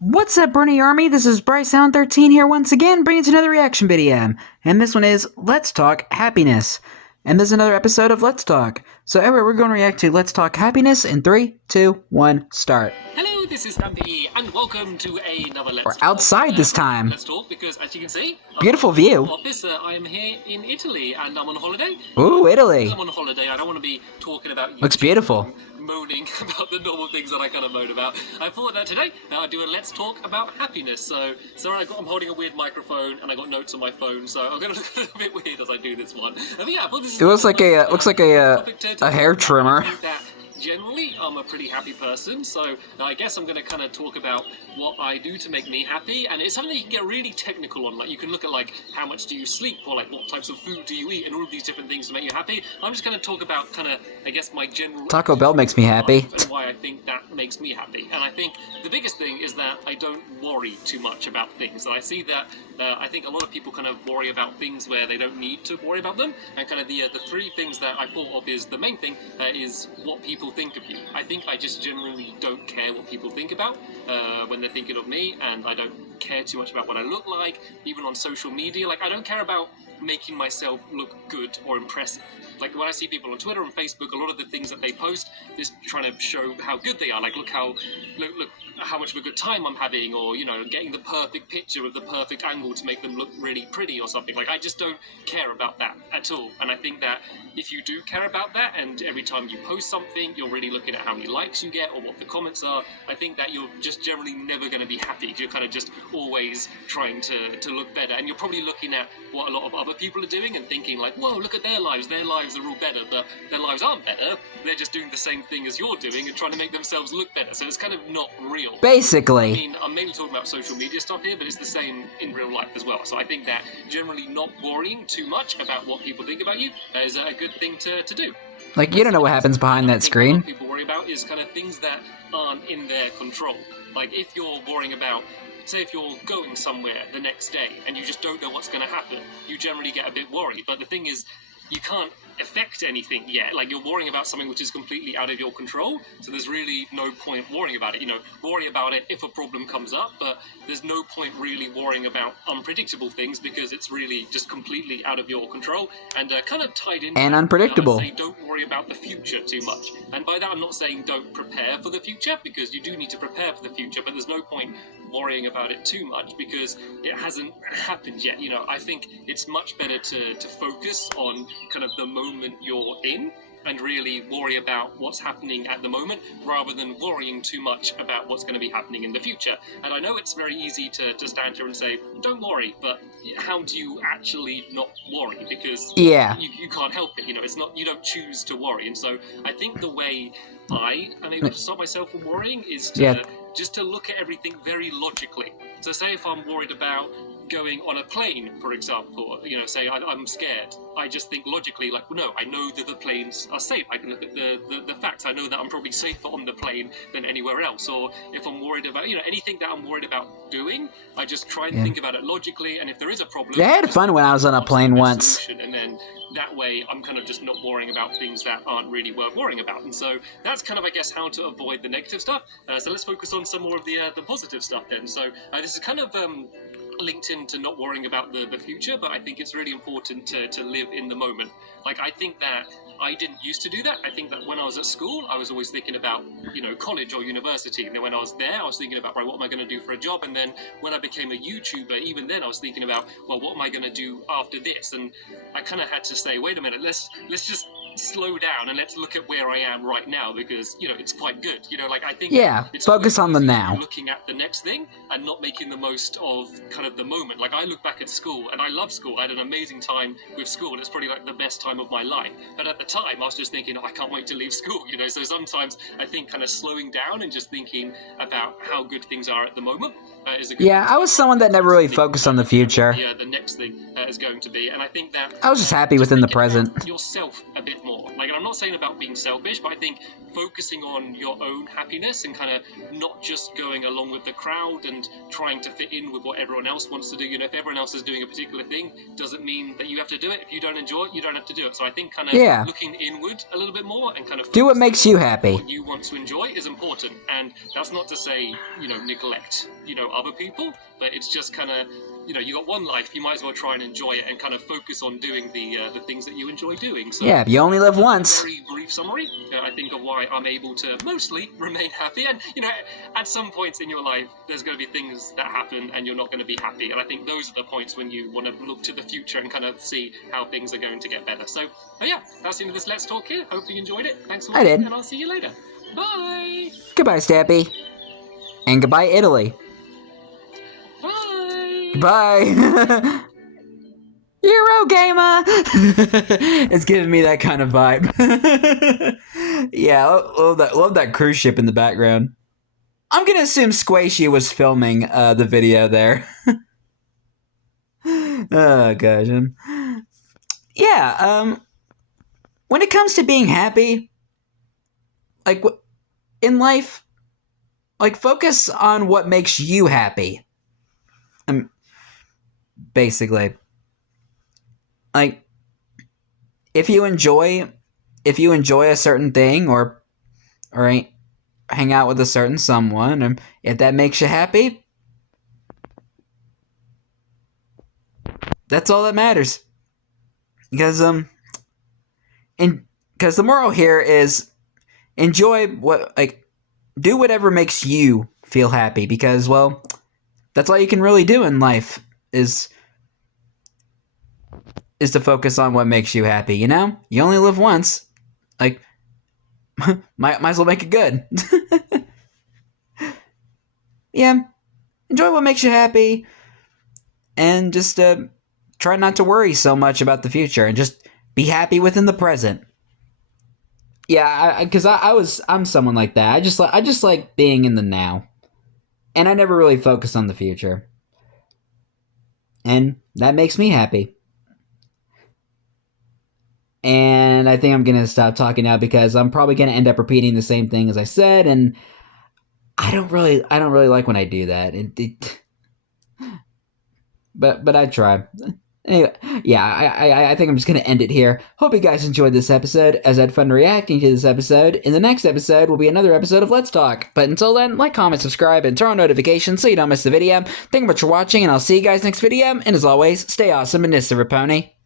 What's up, Bernie Army? This is BryceAllen13 here once again, bringing you another reaction video. And this one is Let's Talk Happiness. And this is another episode of Let's Talk. So anyway, we're going to react to Let's Talk Happiness in 3, 2, 1, start. Hello, this is Stampy, and welcome to another Let's We're Talk. outside this time. Let's Talk, because as you can see, Beautiful view. Office, I am here in Italy, and I'm on holiday. Ooh, Italy. I'm on holiday. I don't want to be talking about YouTube, Looks beautiful. moaning about the normal things that I kind of moan about. I thought that today I'd do a Let's Talk about happiness. So I'm holding a weird microphone, and I got notes on my phone, so I'm going to look a little bit weird as I do this one. But yeah, I thought this is It looks like a hair trimmer. Generally, I'm a pretty happy person, so I guess I'm going to kind of talk about what I do to make me happy, and it's something that you can get really technical on. Like, you can look at, like, how much do you sleep, or, like, what types of food do you eat, and all of these different things to make you happy. I'm just going to talk about kind of, I guess, my general... Taco Bell makes me happy. And why I think that makes me happy. And I think the biggest thing is that I don't worry too much about things. And I see that, I think a lot of people kind of worry about things where they don't need to worry about them, and kind of the three things that I thought of is the main thing is what people think of you. I think I just generally don't care what people think about when they're thinking of me, and I don't care too much about what I look like, even on social media. Like, I don't care about making myself look good or impressive. Like, when I see people on Twitter and Facebook, a lot of the things that they post is trying to show how good they are. Like, look how much of a good time I'm having, or, you know, getting the perfect picture of the perfect angle to make them look really pretty or something. Like, I just don't care about that at all. And I think that if you do care about that, and every time you post something, you're really looking at how many likes you get or what the comments are, I think that you're just generally never going to be happy. You're kind of just always trying to look better. And you're probably looking at what a lot of other people are doing and thinking, like, whoa, look at their lives are all better, but their lives aren't better. They're just doing the same thing as you're doing and trying to make themselves look better. So it's kind of not real. Basically. I mean, I'm mainly talking about social media stuff here, but it's the same in real life as well. So I think that generally not worrying too much about what people think about you is a good thing to do. Like, you don't know what happens behind that screen. What people worry about is kind of things that aren't in their control. Like, if you're worrying about, say, if you're going somewhere the next day and you just don't know what's going to happen, you generally get a bit worried. But the thing is, you can't affect anything yet. Like, you're worrying about something which is completely out of your control, so there's really no point worrying about it. You know, worry about it if a problem comes up, but there's no point really worrying about unpredictable things because it's really just completely out of your control and kind of tied in. And unpredictable. Say don't worry about the future too much. And by that I'm not saying don't prepare for the future, because you do need to prepare for the future, but there's no point worrying about it too much because it hasn't happened yet. You know, I think it's much better to focus on kind of the moment you're in and really worry about what's happening at the moment rather than worrying too much about what's going to be happening in the future. And I know it's very easy to stand here and say, don't worry, but how do you actually not worry? Because you can't help it, you know, it's not, you don't choose to worry. And so I think the way I am able to stop myself from worrying is to just to look at everything very logically. So say if I'm worried about going on a plane, for example, you know, say I'm scared, I just think logically, like, well, no, I know that the planes are safe. I can look at the facts. I know that I'm probably safer on the plane than anywhere else. Or if I'm worried about, you know, anything that I'm worried about doing, I just try and think about it logically, and if there is a problem... Yeah, I had fun when I was on a plane once. And then that way I'm kind of just not worrying about things that aren't really worth worrying about. And so that's kind of, I guess, how to avoid the negative stuff. So let's focus on some more of the positive stuff then. So this is kind of... linked into not worrying about the future, but I think it's really important to live in the moment. Like, I think that I didn't used to do that. I think that when I was at school, I was always thinking about, you know, college or university. And then when I was there, I was thinking about, right, what am I going to do for a job? And then when I became a YouTuber, even then I was thinking about, well, what am I going to do after this? And I kind of had to say, wait a minute, let's just slow down and let's look at where I am right now, because, you know, it's quite good. You know, like, I think it's focus on the now, looking at the next thing and not making the most of kind of the moment. Like, I look back at school and I love school. I had an amazing time with school. It's probably like the best time of my life, but at the time I was just thinking, oh, I can't wait to leave school, you know. So sometimes I think kind of slowing down and just thinking about how good things are at the moment is a good thing. I was someone that never really focused on the future. Yeah, the next thing is going to be, and I think that I was just happy within the present. Yourself a bit bit more. Like, and I'm not saying about being selfish, but I think focusing on your own happiness and kind of not just going along with the crowd and trying to fit in with what everyone else wants to do. You know, if everyone else is doing a particular thing, doesn't mean that you have to do it. If you don't enjoy it, you don't have to do it. So I think kind of looking inward a little bit more and kind of do what makes you happy. What you want to enjoy is important. And that's not to say, you know, neglect, you know, other people, but it's just kind of, you know, you got one life, you might as well try and enjoy it and kind of focus on doing the things that you enjoy doing. So yeah, you only live once. A very brief summary, I think, of why I'm able to mostly remain happy. And, you know, at some points in your life, there's going to be things that happen and you're not going to be happy. And I think those are the points when you want to look to the future and kind of see how things are going to get better. So, yeah, that's the end of this Let's Talk here. Hopefully you enjoyed it. Thanks for watching, and I'll see you later. Bye! Goodbye, Stappy. And goodbye, Italy. Bye. Eurogamer. It's giving me that kind of vibe. Yeah, love that cruise ship in the background. I'm gonna assume Squishy was filming the video there. Oh gosh. Yeah. When it comes to being happy, like in life, like focus on what makes you happy. Basically, like if you enjoy a certain thing or hang out with a certain someone, and if that makes you happy, that's all that matters. Because the moral here is do whatever makes you feel happy, because, well, that's all you can really do in life is to focus on what makes you happy, you know? You only live once. Like, might as well make it good. Yeah. Enjoy what makes you happy. And just try not to worry so much about the future. And just be happy within the present. Yeah, because I'm someone like that. I just like being in the now. And I never really focus on the future. And that makes me happy. And I think I'm gonna stop talking now because I'm probably gonna end up repeating the same thing as I said, and I don't really like when I do that. But I try. Anyway, yeah, I think I'm just gonna end it here. Hope you guys enjoyed this episode, as I had fun reacting to this episode. In the next episode will be another episode of Let's Talk. But until then, like, comment, subscribe, and turn on notifications so you don't miss the video. Thank you much for watching, and I'll see you guys next video. And as always, stay awesome and this is Pony.